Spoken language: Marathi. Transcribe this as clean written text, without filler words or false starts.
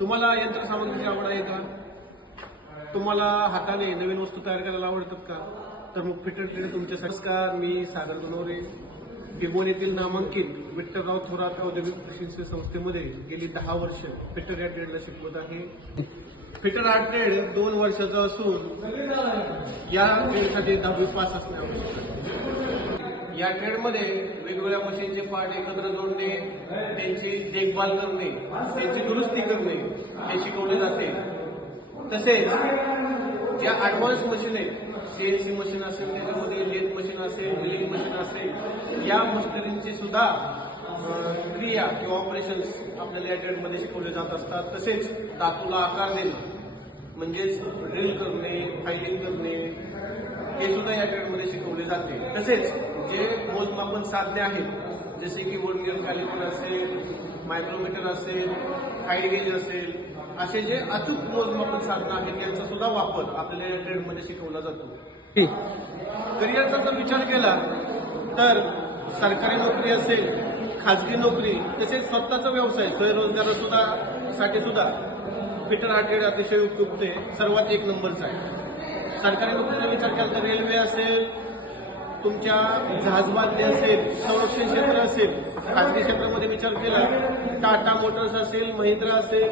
तुम्हाला यंत्रसामग्रीची आवड आहे का? तुम्हाला हाताने नवीन वस्तू तयार करायला आवडतात का? तर मग फिटर ट्रेड तुमच्यासाठी. नमस्कार, मी सागर गुणवरे, भिगवण येथील नामांकित विठ्ठलराव थोरात औद्योगिक प्रशिक्षण संस्थेमध्ये गेली 10 वर्ष फिटर या ट्रेडला शिकवत आहे. फिटर हा ट्रेड 2 वर्षाचा असून या ट्रेडसाठी 10वी पास असणे आवश्यक आहे. या ट्रेडमध्ये वेगवेगळ्या मशीनचे पार्ट एकत्र जोडणे, त्यांची देखभाल करणे, त्यांची दुरुस्ती करणे हे शिकवले जाते. तसेच ज्या ऍडव्हान्स मशीन आहेत, सीएनसी मशीन असेल, त्याच्यामध्ये लेथ मशीन असेल, ड्रिलिंग मशीन असेल, या मशिनरींची सुद्धा क्रिया किंवा ऑपरेशन्स आपल्याला या ट्रेडमध्ये शिकवले जात असतात. तसेच धातूला आकार देणे म्हणजेच ड्रिल करणे, फायलिंग करणे हे सुद्धा या ट्रेडमध्ये शिकवले जाते. तसेच जे मोजमापन साधने आहेत, जसे की वर्नियर कॅलिपर असेल, मायक्रोमीटर असेल, हाईट गेज असेल, असे जे अचूक मोजमापन साधनं आहेत यांचा सुद्धा वापर आपल्याला या ट्रेडमध्ये शिकवला जातो. करिअरचा जर विचार केला तर सरकारी नोकरी असेल, खाजगी नोकरी, तसेच स्वतःचा व्यवसाय स्वयंरोजगारासाठी सुद्धा फिटर हा ट्रेड अतिशय उपयुक्त आहे, सर्वात 1 नंबरचा आहे. सरकारी नोकरीचा विचार केला तर रेल्वे असेल, तुमच्या जहाजबांधणी असेल, संरक्षण क्षेत्र असेल, खाजगी क्षेत्रामध्ये विचार केला टाटा मोटर्स असेल, महिंद्रा असेल,